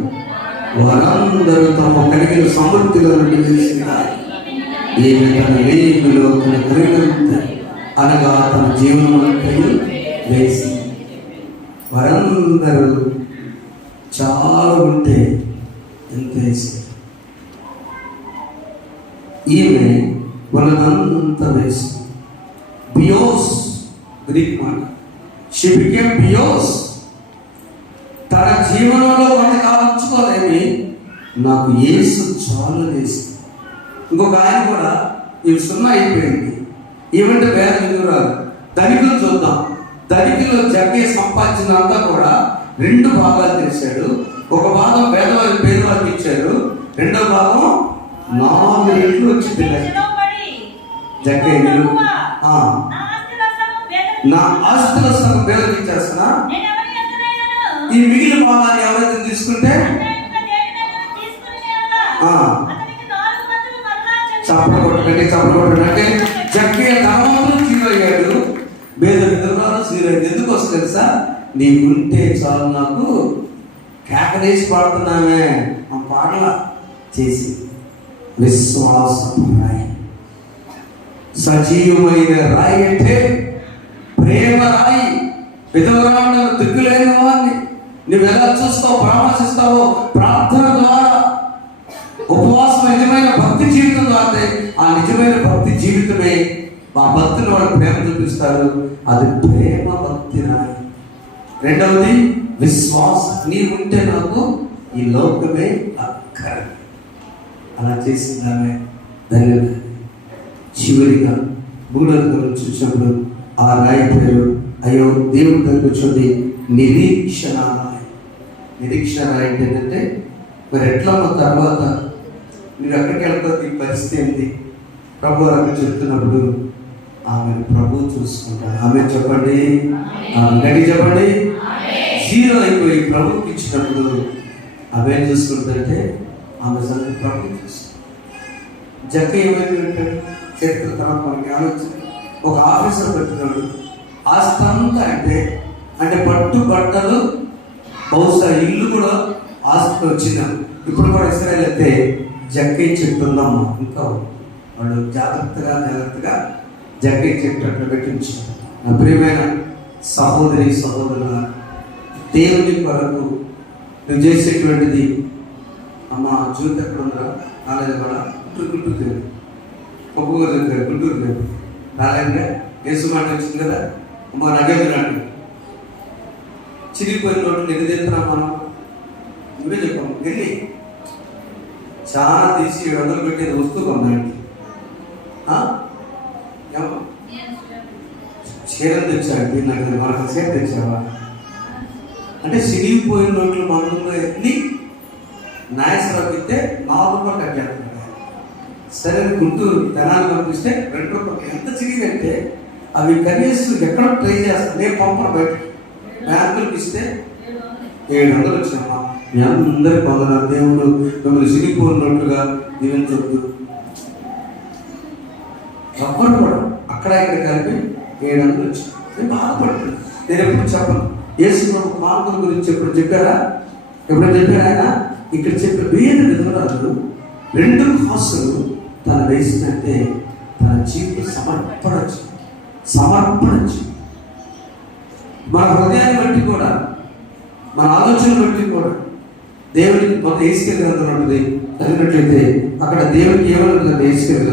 వారందరూ తమ కలిగిన సమృద్ధిలో నుండి వేసినారు, ఏమి తన లేమిలో తన కలిగినంత అనగా తన జీవనమంతా వేసి. వారందరూ చాలా ఉంటే ఎంత వేసారు? ఈమె వాళ్ళనంతా వేసి బియోస్, గ్రీక్ మాట, షీ బికేమ్ బియోస్. తన జీవనంలో కొంతకాలం ఉంచుకోలేని నాకు యేసు చాలా వేసి. ఇంకొక ఆయన కూడా ఇవి 0 అయిపోయింది. ఏమంటే పేద విధురాలు. ధనికులు చూద్దాం. ధనికులు జగ్గే సంపాదించినంతా కూడా 2 భాగాలు చేశాడు. ఒక భాగం పేదవారికి ఇచ్చాడు, రెండో భాగం 4 ఇంట్లు వచ్చి పిల్లలు. జగ్గే నా ఆస్తుల సగం పేదలకు ఇచ్చేస్తున్నా, ఈ మిగిలిన భాగాన్ని ఎవరైతే తీసుకుంటే చప్పకొట్టండి. జగ్గే ధనవంతులు 0 అయ్యాడు, పేద విధురాలు 0 అయ్యాడు. ఎందుకు వస్తుంది తెలుసా? నీకుంటే చాలు నాకు. కేకలేసి పాడుతున్నామే ఆ పాటల చేసి విశ్వాసపు రాయి, సజీవమైన రాయి అంటే ప్రేమ రాయి. విధవరాలను దిక్కులేని వాడిని నువ్వు ఎలా చూస్తావు, పరామర్శిస్తావో ప్రార్థన ద్వారా, ఉపవాసం, నిజమైన భక్తి జీవితం ద్వారా. ఆ నిజమైన భక్తి జీవితమే ఆ భక్తిని వాళ్ళు ప్రేమ చూపిస్తారు. అది ప్రేమ భక్తి రాయి. రెండవది విశ్వాసం. నీవుంటే నాకు ఈ లోకమే అక్కర. అలా చేసిందామే ధన్యవాదాలు. చివరిగా 3వ చూసినప్పుడు ఆ రాయి పేరు, అయ్యో దేవుడి దగ్గర కూర్చోండి, నిరీక్షణ రాయి. నిరీక్షణ రాయి ఏంటంటే మరి ఎట్లా తర్వాత మీరు ఎక్కడికి వెళ్తారు, ఈ పరిస్థితి ఏంటి? ప్రభు అక్కడ చెప్తున్నప్పుడు ఆమె ప్రభు చూసుకుంటారు. ఆమె చెప్పండి, గడి చెప్పండి. జీరో అయిపోయి ప్రభుకి ఇచ్చినప్పుడు ఆమె చూసుకుంటుంటే ఆమె సంగతి ప్రభుకి చూస్తుంది. జక్క ఏమైపోయి చరిత్ర తర్వాత మనకి ఆలోచన. ఒక ఆఫీసర్ పెట్టినాడు, ఆస్తి అంతా అంటే పట్టు బట్టలు, బహుశా ఇల్లు కూడా ఆస్తి వచ్చిన. ఇప్పుడు కూడా ఇస్రాయేల్ అయితే జక్కై చెప్తుందమ్మా, ఇంకా వాళ్ళు జాగ్రత్తగా జక్కై చెట్టు పెట్టించారు. నా ప్రియమైన సహోదరి సహోదరుల, దేవుని కొరకు నువ్వు చేసేటువంటిది అమ్మ జ్యోతి ఎక్కడ ఉందా రాలేదు కూడా గుంటూరు లేదు, ఒక్కొక్క చెప్పారు గుంటూరు లేదు రాలేదుగా. యేసు మాట వచ్చింది కదా, అమ్మ నగేమిరాడు చిరిగిపోయిన రోడ్డు ఎన్ని తెస్తున్నా మనం, నువ్వే చెప్పాము వెళ్ళి చాలా తీసి 700 పెట్టేది వస్తూ కొన్నాయండి. చీరలు తెచ్చాడు, నాకు మనకు చీర తెచ్చావా అంటే చిరిగిపోయిన రోడ్లు మనలో ఎన్ని నాయసరావు ఇస్తే 4 రూపాయలు కట్టాడు. సరే గుంటూరు తెనాలి పంపిస్తే 2 రూపాయలు. ఎంత చిరిగిదంటే అవి కనీసం ఎక్కడో ట్రై చేస్తాను, నేను పంపను బయటకి. బ్యాంకులకు ఇస్తే 700 వచ్చినమ్మా. మీ అందరి పొందన్నారు, దేవుడు మిమ్మల్ని చిరిగిపోయినట్టుగా దీవించొద్దు. ఎవ్వరు కూడా అక్కడ ఇక్కడ కలిపి 700 వచ్చింది. నేను బాధపడుతున్నాను. నేను ఎప్పుడు చెప్పను. యేసు ప్రభు మార్గం గురించి ఎప్పుడు చెప్పారా? ఆయన ఇక్కడ చెప్పిన వేరు విధురాలు 2 కాసులు తను వేసినట్టే తన జీవితం సమర్పణచ్చు. మన హృదయాన్ని బట్టి కూడా, మన ఆలోచన బట్టి కూడా దేవుడికి మొత్తం ఏసుకెళ్ళి ఉంటుంది. చదివినట్లయితే అక్కడ దేవుడికి ఏమన్నా ఏసుకెళ్ళి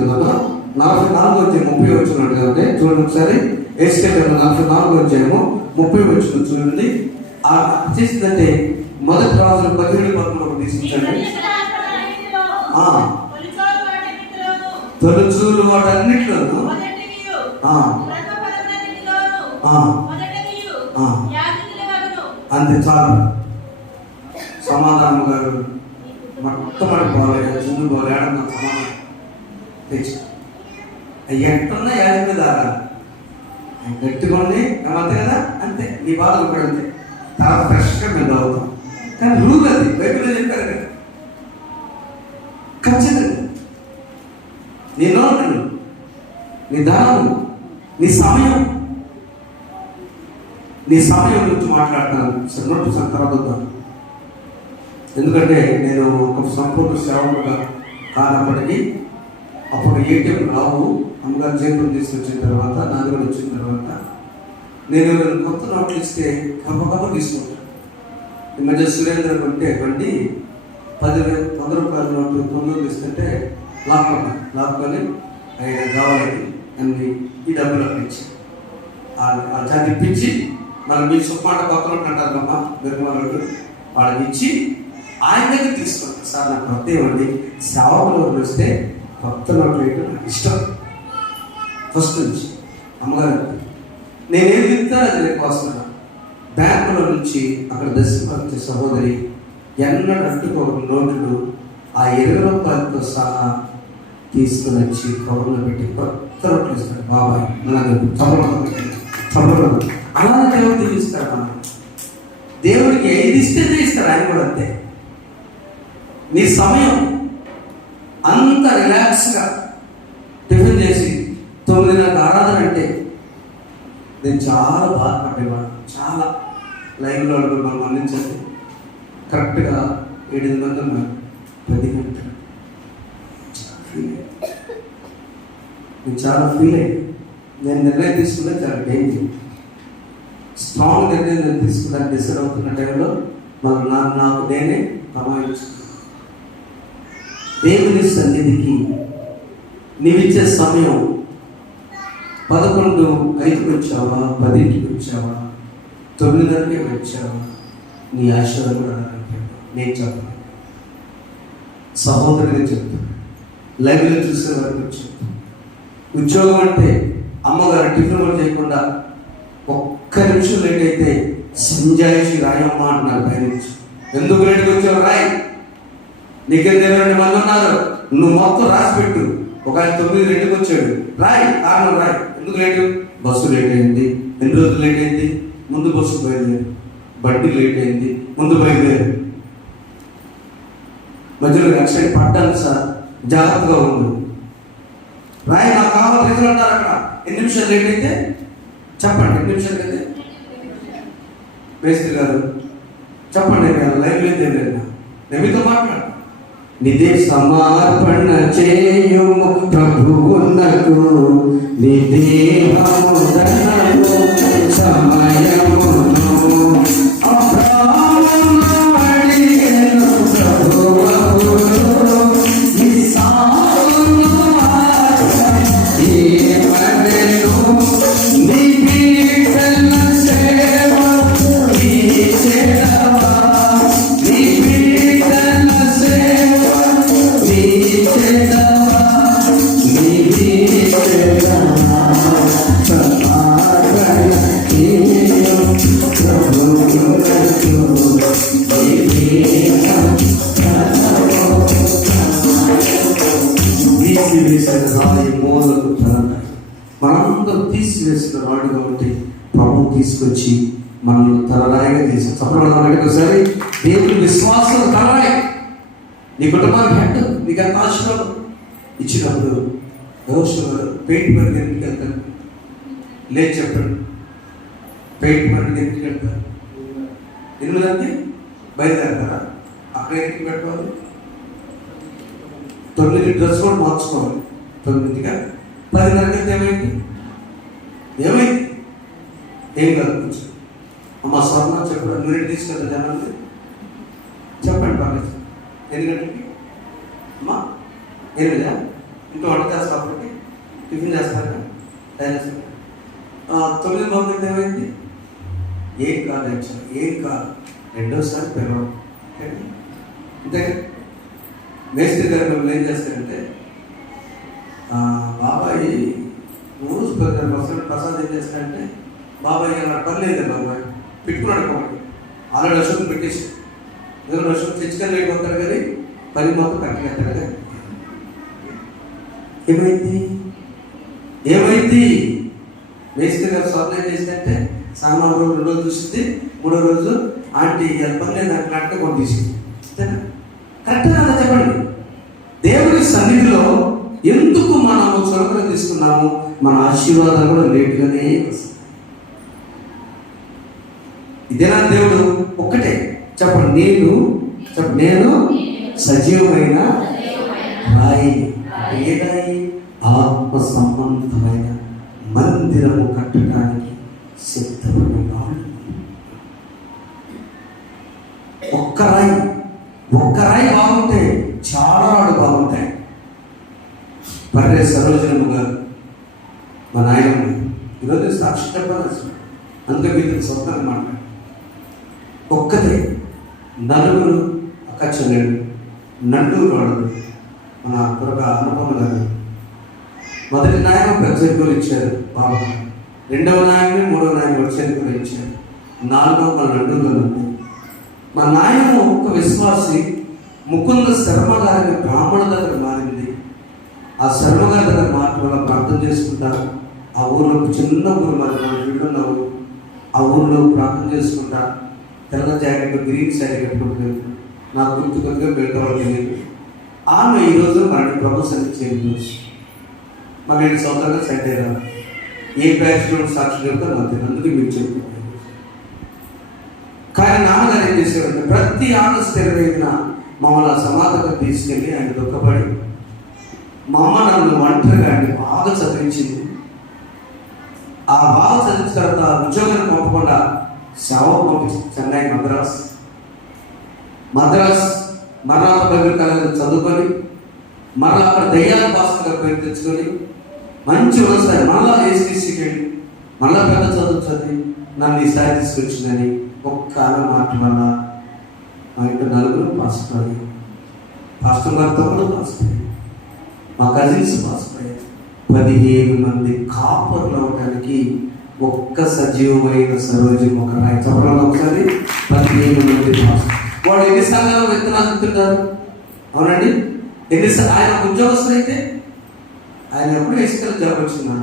44 వచ్చాము 30 వచ్చినట్టు కాబట్టి చూడండి ఒకసారి. ఏసుకెళ్ళి 44 వచ్చాము 30 వచ్చిన చూడండి. చేసిందంటే మొదటి రాజులు 17-13 తీసుకుంటండి. తొలుచూలు వాటన్నిటిలోనూ అంతే చాలు. సమాధానం గారు మొట్టమొదటి పోలే చుందు పోలేడన్న సమాధానం తెచ్చు ఎట్టున్నా యాది మీద గట్టుకోండి అంతే కదా, అంతే నీ బాధలు కూడా అంతే. చాలా ఫ్రెష్గా మేము అవుతాం. కానీ రూల్ అది బైబిల్లో చెప్పారు కదా, ఖచ్చితంగా నీ నోట్లు, నీ ధనము, నీ సమయం గురించి మాట్లాడతాను నోటు తర్వాత. ఎందుకంటే నేను ఒక సంపూర్ణ సేవకుగా కానప్పటికీ అప్పుడు ఏటీఎం రావు. అమ్మగారు చేతులు తీసుకొచ్చిన తర్వాత, నాది కూడా వచ్చిన తర్వాత నేను కొత్త నోట్లు ఇస్తే కప్ప తీసుకుంటాను. ఈ మధ్య సురేంద్ర కొంటే బండి 10 రూపాయల నోటు 9 ఇస్తుంటే లాక్కొని ఆయన కావాలని అన్ని ఈ డబ్బులు ఇచ్చి చాటి ఇప్పించి మనం మీ సుమాట కొత్త నోట్లు అంటారు అమ్మ బెరుమాలు వాళ్ళకి ఇచ్చి ఆయన దగ్గర తీసుకుంటాను. సార్ నాకు కొత్త ఇవ్వండి, సేవకులు వస్తే కొత్త నోట్లు వేయటం నాకు ఇష్టం ఫస్ట్ నుంచి. అమ్మగారు నేనేం చెప్తాను అది రేపు వస్తున్నా. బ్యాంకులో నుంచి అక్కడ దర్శనపరిచే సహోదరి ఎన్నడూ అడ్డుకోవడం నోట్లు ఆ 20 రూపాయలతో సహా తీసుకుని వచ్చి కవర్లో పెట్టి కొత్త నోట్లు ఇస్తాడు. బాబాయ్ అలా దేవుడు దీవిస్తాడు. మనం దేవుడికి 5 ఇస్తే ఇస్తాడు, ఆయన కూడా అంతే. నీ సమయం అంత రిలాక్స్గా టిఫిన్ చేసి 9:30 ఆరాధన అంటే నేను చాలా బాధపడేవాడు. చాలా లైవ్లో మనం అందించండి. కరెక్ట్గా 7 గంటలు 10 గంటలు నేను చాలా ఫీల్ అయ్యాను. నేను నిర్ణయం తీసుకున్నా చాలా డేంజర్. స్ట్రాంగ్ నిర్ణయం నేను తీసుకున్నాను. డిసైడ్ అవుతున్న టైంలో మనం నాకు నేనే ప్రమాణించుకున్నాను. దేవుని సన్నిధికి నీవిచ్చే సమయం 11:05 వచ్చావా, 10కి వచ్చావా, 9:30కి వచ్చావా, నీ ఆశీర్వాదం కూడా నేను చెప్పాను. సహోదరుగా చెప్తాను, లైవ్లో చూసే వరకు చెప్తాను. ఉద్యోగం అంటే అమ్మగారు టిఫిన్ కూడా చేయకుండా 1 నిమిషం లేట్ అయితే సంజాయిషి రాయమ్మ అంటున్నారు పైనుంచి. ఎందుకు లేట్గా వచ్చావు రాయ్, నీకేం 2 మంది ఉన్నారు, నువ్వు మొత్తం రాసి పెట్టు. ఒక ఆయన 9:02కి వచ్చాడు, రాయ్ కారణం రాయ్. ఎందుకు లేటు? బస్సు లేట్ అయింది. ఎన్ని రోజులు లేట్ అయింది? ముందు బస్సు పోయింది. బండి లేట్ అయింది, ముందు బయలుదేరు. మధ్యలో యాక్సిడెంట్ పడ్డాను సార్, జాగ్రత్తగా ఉండు. రాయి నాకు కావాలి రైతులు అంటారు అక్కడ. ఎన్ని నిమిషాలు లేట్ అయితే చెప్పండి, ఎన్ని నిమిషాలు అయితే మేస్త్రి గారు చెప్పండి. నేను లైవ్ లేదు, నేను మీతో మాట్లాడు. నిదే సమర్పణ చేయుము ప్రభువునకు, నిదేహము ధనము సమయమును అబ్రాహాము అడిగెను ప్రభువును, ఇస్సాకును ఏమనెను, నీ బిడ్డల సేవ నీచేదవా, నీ బిడ్డల సేవ నీచేదవా, నీ బిడ్డల సమర్పణ చేయుము ప్రభువునకు, తీసివేసిన రాయి మూలకు తలకాయ. మనందరం తీసివేసిన రాడు కాబట్టి ప్రభు తీసుకొచ్చి మనల్ని తలరాయిగా చేసి చెప్పడానికి ఒకసారి దేవుని విశ్వాసం తలరాయి. నీ కుటుంబానికి హెడ్, నీకు ఎంత ఆశీర్వాదం ఇచ్చినప్పుడు దోషం పెయింట్ పని ఎందుకు వెళ్తాను లేదు చెప్పండి. పెయింట్ పని ఎందుకు వెళ్తారు? 8 బయలుదేరతారా? అక్కడ ఎందుకు పెట్టుకోవాలి? 9 డ్రెస్ కూడా మార్చుకోవాలి. 9గా 10 ఏమైంది? ఏమైంది? ఏం కాదు. కొంచెం అమ్మ స్వర్ణ చెప్పండి, మీరు తీసుకెళ్తా జనాన్ని చెప్పండి. పర్లేదు. 8 గంటలకి అమ్మా 8 ఇంట్లో వంట చేస్తా, అప్పటికి టిఫిన్ చేస్తారా? చేస్తారా? 9 బాగుంది. ఏమైంది? ఏం కాదు, యాక్చువల్ ఏం కాదు. రెండోసారి పిలవం అంతే. మేస్త్రి గారు మిమ్మల్ని ఏం చేస్తారంటే, బాబాయ్ రోజు 10% ప్రసాద్ ఏం చేస్తారంటే, బాబాయ్ అలా పర్లేదు బాబాయ్ పెట్టుకున్నాడు కాబట్టి ఆల్రెడీ అశోక్ పెట్టేసి ఎందుకంటే అశోక్ తెచ్చుకొని లేకపోతారు కానీ పని మొత్తం కట్టగట్టాడు కదా. ఏమైంది? ఏమైంది? మేస్త్రి గారు స్వర్ణ ఏం చేసిందంటే, సామాన్ రోజు 2 రోజులు చూసింది, 3వ రోజు ఆంటీ పర్లేదు అట్లా కొన్ని తీసింది. అంతేనా? కరెక్ట్గా అలా చెప్పండి. దేవుని సన్నిధిలో ఎందుకు మనము చురకలు తీసుకున్నాము? మన ఆశీర్వాదాలు కూడా లేటుగానే వస్తాయి. ఇదేనా దేవుడు? ఒక్కటే చెప్పండి, నేను సజీవమైన రాయి. ఏ రాయి? ఆత్మ సంబంధమైన మందిరము కట్టడానికి సిద్ధమైన ఒక్క రాయి బాగుంటే చాలా రాళ్ళు బాగుంటాయి. పర్రే సరోజనమ్మ గారు మా నాయనమ్మ ఈరోజు సాక్షి చెప్పాలి. అందుకే మీతో సొంతంగా మాట్లాడు. ఒక్కతే 4 అక్క చెల్లెళ్ళు, నండూరు వాడు మన త్వరగా అనుపమ గారు. మొదటి నాయన ప్రత్యేకలు ఇచ్చారు బాబా, 2వ నాయన 3వ నాయన ప్రత్యేకలు ఇచ్చారు, 4వ మన నండూరులో ఉంది. మా నాయనము ఒక్క విశ్వాసి ముకుంద శర్మ గారిని బ్రాహ్మణ దగ్గర మారింది. ఆ శర్మ గారి దగ్గర మార్పు వల్ల ప్రార్థన చేసుకుంటారు. ఆ ఊళ్ళో చిన్న ఊరు, మరి మన వీళ్ళున్నావు, ఆ ఊళ్ళో ప్రార్థన చేసుకుంటా. తెల్ల జాకెట్ గ్రీన్ శారీ కట్టుకుంటుంది. నాకు గుర్తు కొద్దిగా పెడతామని తెలియదు. ఆమె ఈరోజు మన ప్రభు సన్నిధి చేరుకోవచ్చు. మా నేను సొంతంగా సెట్ అయ్యారా? ఏ ప్యాషన్ సాక్షి చెప్తారు నాకు తెలియదు, అందుకే మీరు చెప్తాను. కానీ నాన్నగారు ఏం చేసేవాడు? ప్రతి ఆగస్టు 25న మమ్మల్ని సమాధకు తీసుకెళ్ళి ఆయన దుఃఖపడి, మా అమ్మ నన్ను ఒంటరిగా ఆయన బాగా చదివించింది. ఆ బాగా చదివించిన తర్వాత ఉద్యోగాన్ని పంపకుండా సేవ పంపించింది. చెన్నై, మద్రాస్ మరణాత బైబిల్ కాలేజీలో చదువుకొని మరలా అక్కడ దయ్యాల భాస్కర్ పేరు తెచ్చుకొని మంచి వ్యవసాయం మళ్ళా ఏసీసీకి వెళ్ళి మళ్ళా పెద్ద చదువు చదివి నన్ను ఈ స్థాయి తీసుకొచ్చిందని ఒక్క మాట వల్ల మా ఇంట్లో 4 పాస్టర్ అయ్యారు. పాస్టర్ గారితో కూడా పాస్టర్ అయ్యారు. మా కజిన్స్ పాస్టర్ అయ్యారు. 15 మంది కాపర్లు అవడానికి ఒక్క సజీవమైన సరోజం ఒక రాయి. చెప్పడంలో ఒకసారి 15 మంది పాస్టర్. వాడు ఎన్ని సంఘాలు విత్తనాలు తింటారు? అవునండి, ఆయన ఉద్యోగస్తులు అయితే ఆయన ఎప్పుడు ఎక్స్టర్నల్ జాబ్ వచ్చిందా?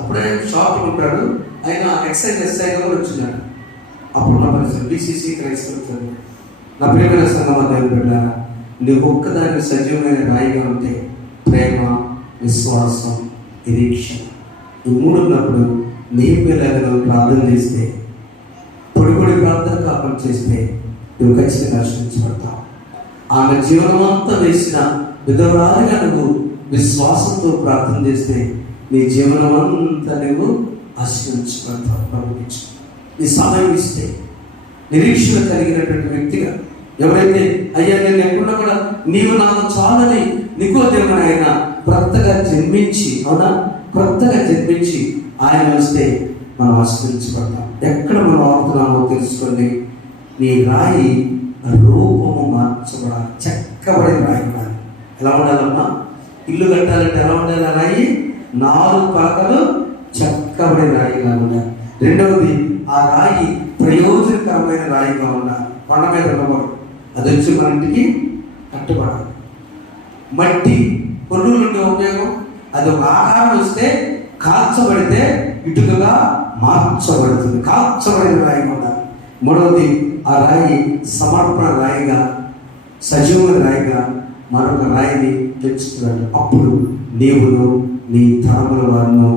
అప్పుడే షాప్లో ఉంటాడు. ఆయన ఎక్సైజ్ ఎస్ఐగా కూడా వచ్చినాడు. అప్పుడున్న పరిస్థితి బీసీసీ క్రైస్తవులు. నా ప్రియమైన సంగమా దేవుని బిడ్డలారా, నువ్వు ఒక్కదానికి సజీవమైన రాయిగా ఉంటే ప్రేమ, విశ్వాసం, నిరీక్షణ ఈ మూడు ఉన్నప్పుడు నెహెమ్యాలాగా ప్రార్థన చేస్తే, పొడి ప్రార్థన కాపం చేస్తే నువ్వు ఖచ్చితంగా ఆశ్రయించబడతావు. ఆమె జీవనం అంతా వేసిన విధవరాలుగా నువ్వు విశ్వాసంతో ప్రార్థన చేస్తే నీ జీవనం అంతా నువ్వు ఆశ్రయించబడతావు. ప్రభుత్వం నీ సమయం ఇస్తే నిరీక్షణ కలిగినటువంటి వ్యక్తిగా ఎవరైతే అయ్యా నేను ఎప్పుడన్నా కూడా నీవు నాకు చాలని నికోదేముడు ఆయన కొత్తగా జన్మించి, అవునా, కొత్తగా జన్మించి ఆయన వస్తే మనం ఆశ్రయించబడతాం. ఎక్కడ మనం అవుతున్నామో తెలుసుకోండి. నీ రాయి రూపము మార్చబడాలి, చెక్కబడిన రాయి ఉండాలి. ఎలా ఉండాలమ్మా? ఇల్లు కట్టాలంటే ఎలా ఉండాలి? ఆ రాయి 4 పలకలు చెక్కబడిన రాయిగా ఉండాలి. రెండవది, ఆ రాయి ప్రయోజనకరమైన రాయిగా ఉండాలి. కొండ మీద ఉన్నవాడు అది వచ్చి మన ఇంటికి కట్టుబడాలి. మట్టి కొన్నులు ఉండే ఉపయోగం, అది ఒక ఆకారం వస్తే కాల్చబడితే ఇటుకగా మార్చబడుతుంది. కాల్చబడిన రాయి ఉండాలి. మూడవది, ఆ రాయి సమర్పణ రాయిగా, సజీవ రాయిగా మరొక రాయిని తెచ్చుకున్నాడు. అప్పుడు నీవును నీ తరముల వారిను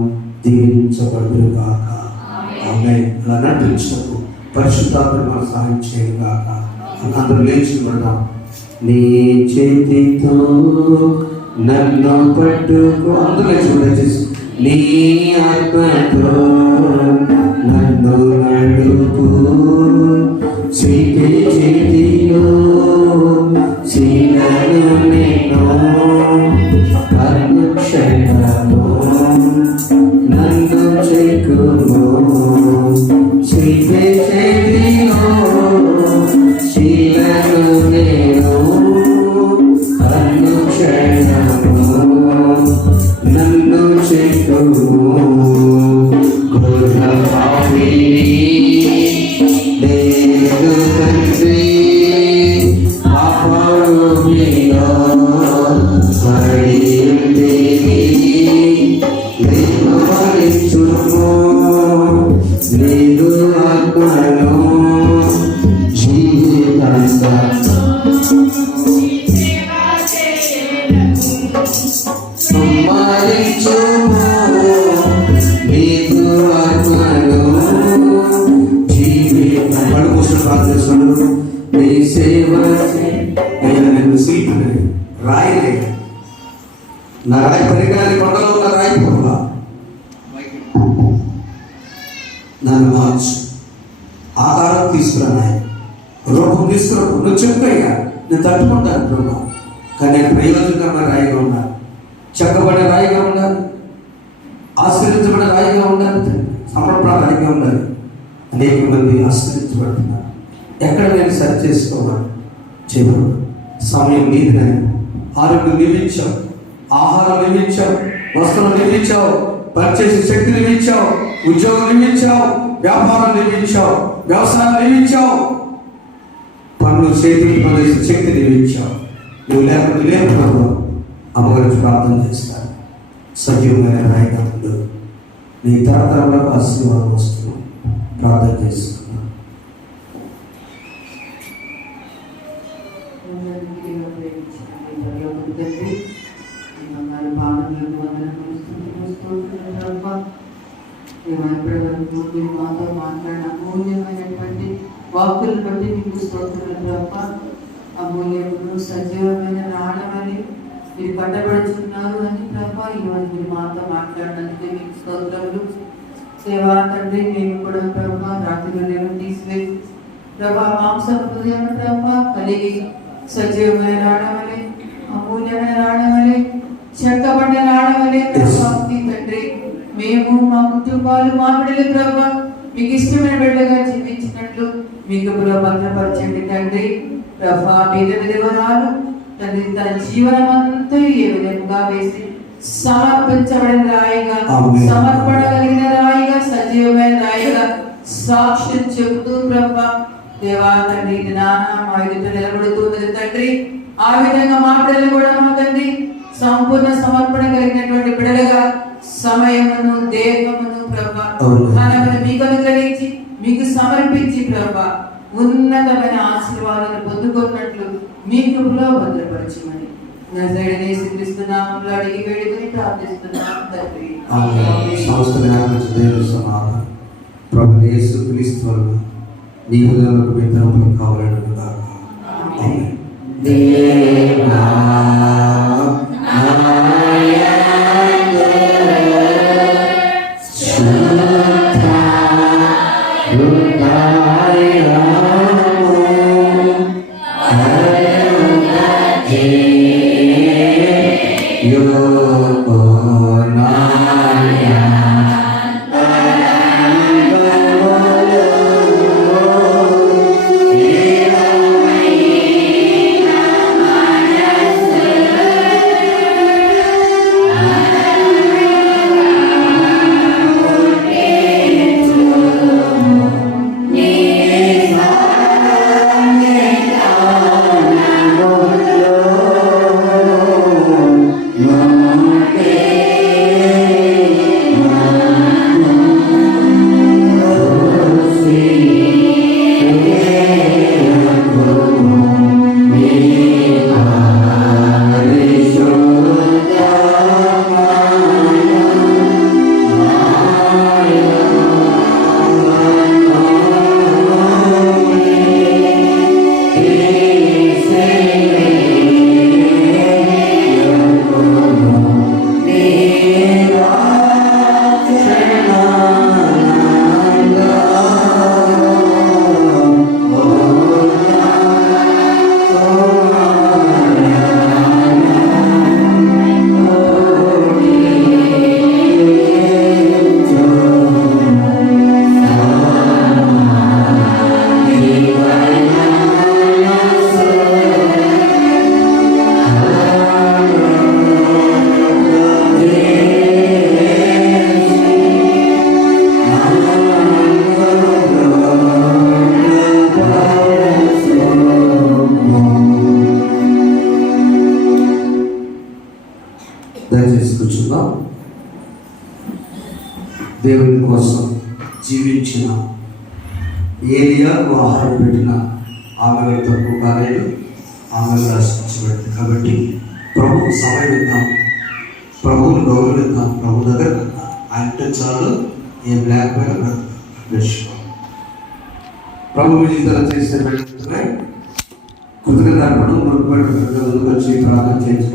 దీవించబడుగాక. ఆమేన్. అలా నటించకు పరిశుద్ధాత్మ మనకు సహాయం చేయగాక. అందరూ లేచి ఉన్నాం. నీ చేతితో నన్ను పట్టుకో, అందులో చూడచేసి నీ ఆత్మతో నన్ను నడుపు, చేతిలో శీలను నేను అనుక్షణము నన్ను చెక్కుము, చేతిలో శీలను నేను అనుక్షణము నన్ను చెక్కుము. గొర్రె పాపిని లేదు తండ్రి, పాపము మీలో పడి ఉంటిని, నేను భరించుము లేదు ఆత్మను జీవితాంతా సంపాదించుము నీకు ఆత్మను జీవితం. పడు కూర్చొని ప్రార్థిస్తున్నాడు. నీ సేవ అయ్యా, నేను శిల్పిని రాయలే, నా రాయి పరికరాన్ని కొండలో ఉన్న రాయి పోవా, నన్ను మార్చు, ఆకారం తీసుకురా, రూపం తీసుకురా. నువ్వు చెప్పయ్యా, నేను తట్టుకుంటాను ప్రభా, కానీ నేను ప్రయోజనకరమైన రాయిగా ఉండాలి, చెక్కబడే రాయిగా ఉండాలి, ఆశ్రయించబడే రాయిగా ఉండాలి, సమర్పణ రాయిగా ఉండాలి. అనేక మంది ఆశ్రయించబడుతున్నారు. ఎక్కడ నేను సరి చేసుకోవాలి? చేయబడు. సమయం నీదినే, ఆరోగ్యం నీవిచ్చావు, ఆహారం నీవిచ్చావు, వస్త్రం నీవిచ్చావు, పనిచేసే శక్తి నీవిచ్చావు, ఉద్యోగం నీవిచ్చావు, వ్యాపారం నీవిచ్చావు, వ్యవసాయం నీవిచ్చావు, పనులు చేతికి పనిచేసే శక్తి నీవిచ్చావు. నువ్వు లేకుండా లేకపోవడం అమ్మగారికి ప్రార్థన చేస్తాను. సజీవమైన రాయిగా ఉండు, నీ తరతరంలో ఆశీర్వాదం వస్తున్నాం. ప్రార్థన చేసుకున్నాను. మాతో మాట్లాడిన అమూల్యమైనటువంటి వాక్కులను బట్టి మీకు స్తోత్రాలు ప్రభ. అమూల్యములు సజీవమైన రావడమని మీరు కట్టబడుతున్నారు అని ప్రభ. ఈరోజు మీరు మాతో మాట్లాడినందుకే మీకు స్తోత్రములు. సేవా తండ్రి, మేము కూడా ప్రభ రాత్రి తీసివేసి ప్రభా మాంసం హృదయం ప్రభ కలిగి సజీవమైన రావడమని, అమూల్యమైన రావడమని, చెక్కబడిన రావడమని ప్రభావి తండ్రి, మేము మా కుటుంబాలు మా బిడ్డలు ప్రభా మీకు ఇష్టమైన బిడ్డగా జీవించినట్లు మీకు భద్రపరచండి తండ్రి. ప్రభా మీద విధవరాలు తండ్రి తన జీవనం అంతా ఏ విధంగా వేసి సమర్పించబడిన రాయిగా, సమర్పణ కలిగిన రాయిగా, సజీవమైన రాయిగా సాక్ష్యం చెబుతూ ప్రభా దేవా తండ్రి నాన్న మా ఎదుట నిలబడుతున్నది తండ్రి. ఆ విధంగా మా బిడ్డలు కూడా మా తండ్రి సంపూర్ణ సమర్పణ కలిగినటువంటి బిడ్డలుగా సమయమును, దేహమును ప్రభా ధనమును మీకు అనుగ్రహించి మీకు సమర్పించి ప్రభా ఉన్నతమైన ఆశీర్వాదాలు పొందుకున్నట్లు మీ కృపలో భద్రపరచమని నజరేయుడైన యేసుక్రీస్తు నామములో అడిగి వేడుకొని ప్రార్థిస్తున్నాం తండ్రి. సమస్త జ్ఞానము దేవుని సమాధానం ప్రభు యేసుక్రీస్తు వలన నీ హృదయంలో మీ తరపున కావాలని కాక. ఆమేన్. దేవా దయచేసి కూర్చుందాం. దేవుని కోసం జీవించిన ఏలియాకు ఆహారం పెట్టిన ఆమె తక్కువ కాలేదు, ఆమె రాసించబడింది. కాబట్టి ప్రభువు సమయం ఇద్దాం, ప్రభువుని గౌరవిద్దాం, ప్రభు దగ్గర అంటే చాలు ఏ బ్లాక్ పైన ప్రభు విజయం చేసే కృతజ్ఞతార్పణం మురుగుపడి వచ్చి ప్రార్థన చేయించుకోవాలి.